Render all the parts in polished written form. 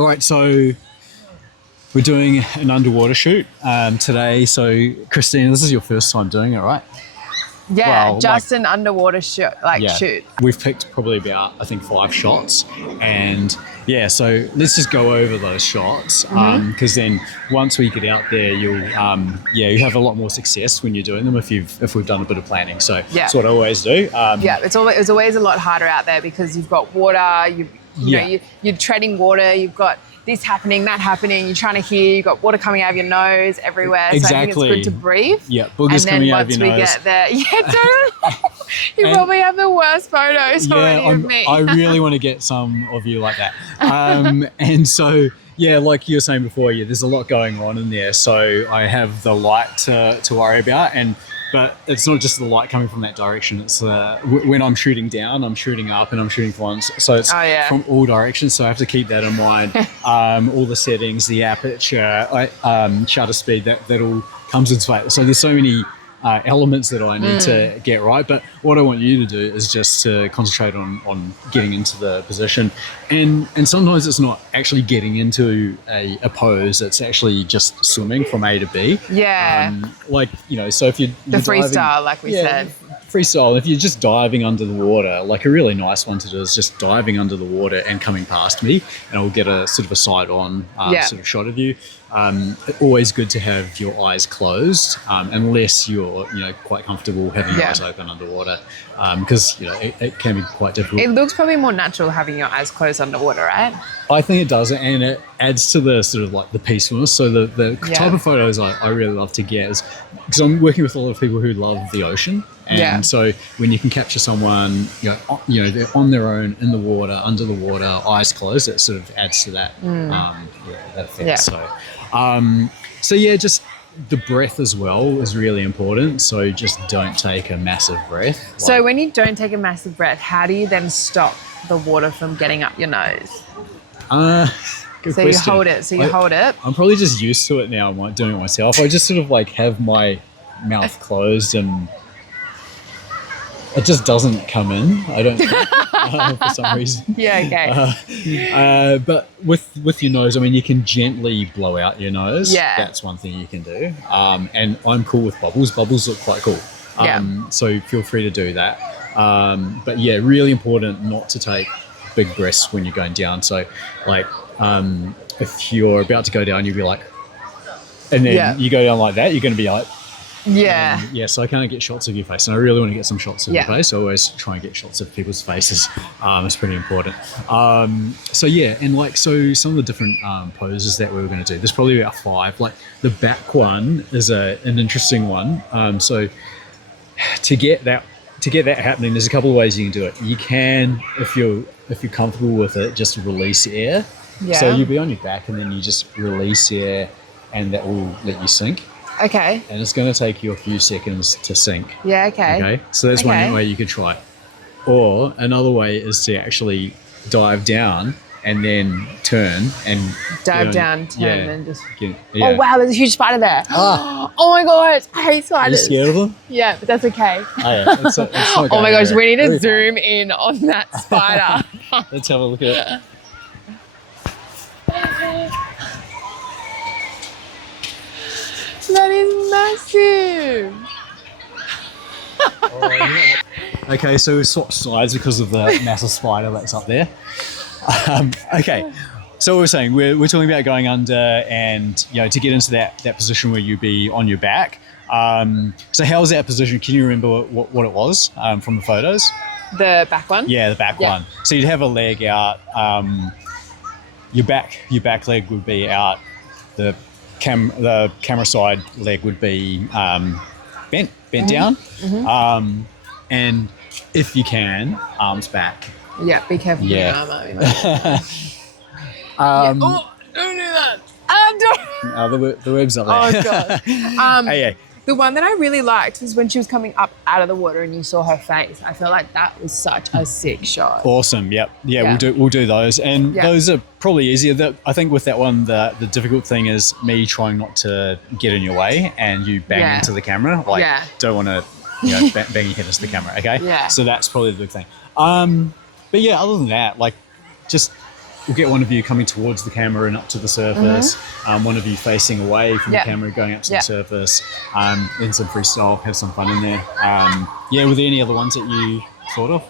All right, so we're doing an underwater shoot today. So, Kristina, this is your first time doing it, right? Yeah, Well, just an underwater shoot. We've picked probably about, I think, 5 shots. And yeah, so let's just go over those shots because then once we get out there, you'll you have a lot more success when you're doing them if we've done a bit of planning. So that's what I always do. It's always a lot harder out there because you've got water, you're treading water, you've got this happening, that happening, you're trying to hear, you've got water coming out of your nose everywhere. Exactly. So I think it's good to breathe. Yeah, boogers coming out of your nose. And then once we get there, you probably have the worst photos already of me. I really want to get some of you like that. And so, yeah, like you were saying before, there's a lot going on in there. So I have the light to worry about, but it's not just the light coming from that direction. It's when I'm shooting down, I'm shooting up, and I'm shooting once. So it's from all directions. So I have to keep that in mind. All the settings, the aperture, shutter speed, that all comes into play. So there's so many elements that I need to get right. But what I want you to do is just to concentrate on getting into the position. And sometimes it's not actually getting into a pose, it's actually just swimming from A to B. Yeah. So if you're the freestyle, diving, like we said. Freestyle, if you're just diving under the water, like a really nice one to do is just diving under the water and coming past me, and I'll get a sort of a side-on sort of shot of you. Always good to have your eyes closed, unless you're quite comfortable having your eyes open underwater, because it can be quite difficult. It looks probably more natural having your eyes closed underwater, right? I think it does, and it adds to the sort of like the peacefulness. So the type of photos I really love to get is because I'm working with a lot of people who love the ocean. And so when you can capture someone, they're on their own in the water, under the water, eyes closed, it sort of adds to that, that effect. Yeah. So just the breath as well is really important. So just don't take a massive breath. So when you don't take a massive breath, how do you then stop the water from getting up your nose? Good question. You hold it. I'm probably just used to it now. I'm doing it myself. I just sort of like have my mouth closed and it just doesn't come in. I don't think, for some reason. Yeah, okay. But with your nose, I mean, you can gently blow out your nose. Yeah. That's one thing you can do. And I'm cool with bubbles. Bubbles look quite cool. So feel free to do that. But yeah, really important not to take big breaths when you're going down. So like if you're about to go down, you'll be like, and then you go down like that, you're going to be like, so I can't get shots of your face, and I really want to get some shots of your face. I always try and get shots of people's faces. It's pretty important. And so some of the different poses that we were going to do, there's probably about 5. Like the back one is an interesting one. So to get that happening, there's a couple of ways you can do it. You can, if you're comfortable with it, just release air. So you'll be on your back and then you just release air, and that will let you sink. Okay. And it's going to take you a few seconds to sink. Yeah, okay. Okay. So that's one way you could try it. Or another way is to actually dive down and then turn and dive down, turn, and just. Oh wow, there's a huge spider there. Oh my god, I hate spiders. Are you scared of them? Yeah, but that's okay. It's oh my gosh, we need to zoom in on that spider. Let's have a look at it. That is massive. Okay, so we swapped sides because of the massive spider that's up there. Okay, so we're saying we're talking about going under and to get into that position where you'd be on your back. So how was that position? Can you remember what it was from the photos? The back one? Yeah, the back one. So you'd have a leg out. Your back leg would be out. The camera side leg would be bent down. Mm-hmm. And if you can, arms back. Yeah, be careful with your arm. Oh, don't do that. The web's not there. Oh, God. The one that I really liked was when she was coming up out of the water and you saw her face. I feel like that was such a sick shot. Awesome. Yep. Yeah. We'll do those, and those are probably easier. I think with that one, the difficult thing is me trying not to get in your way and you bang into the camera. Don't want to bang your head into the camera. Okay. Yeah. So that's probably the big thing. But yeah, other than that, just we'll get one of you coming towards the camera and up to the surface, one of you facing away from the camera going up to the surface, then some freestyle, have some fun in there. Were there any other ones that you thought of?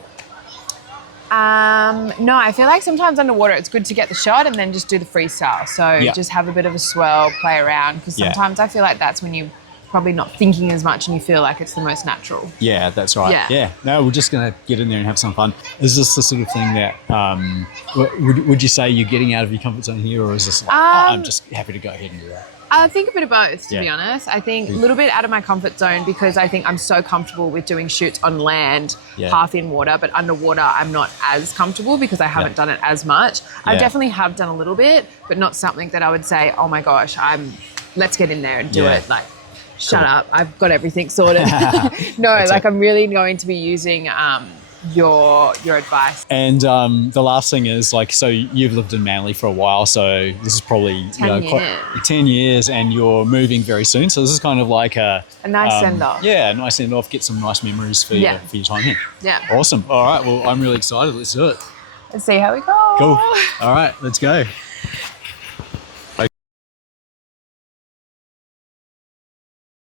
No, I feel like sometimes underwater it's good to get the shot and then just do the freestyle. So just have a bit of a swirl, play around, because sometimes I feel like that's when you're probably not thinking as much and you feel like it's the most natural. Yeah, that's right. Yeah. No, we're just going to get in there and have some fun. Is this the sort of thing that, would you say you're getting out of your comfort zone here, or is this like, I'm just happy to go ahead and do that? I think a bit of both, to be honest. I think a little bit out of my comfort zone because I think I'm so comfortable with doing shoots on land, half in water, but underwater I'm not as comfortable because I haven't done it as much. I definitely have done a little bit, but not something that I would say, oh my gosh, let's get in there and do it. Like, shut up, I've got everything sorted. No, like I'm really going to be using your advice. And the last thing is, like, so you've lived in Manly for a while, so this is probably 10 years, and you're moving very soon, so this is kind of like a nice send-off. Yeah, a nice send-off, get some nice memories for your time here. Yeah. Awesome. All right, well, I'm really excited. Let's do it. Let's see how we go. Cool. All right, let's go.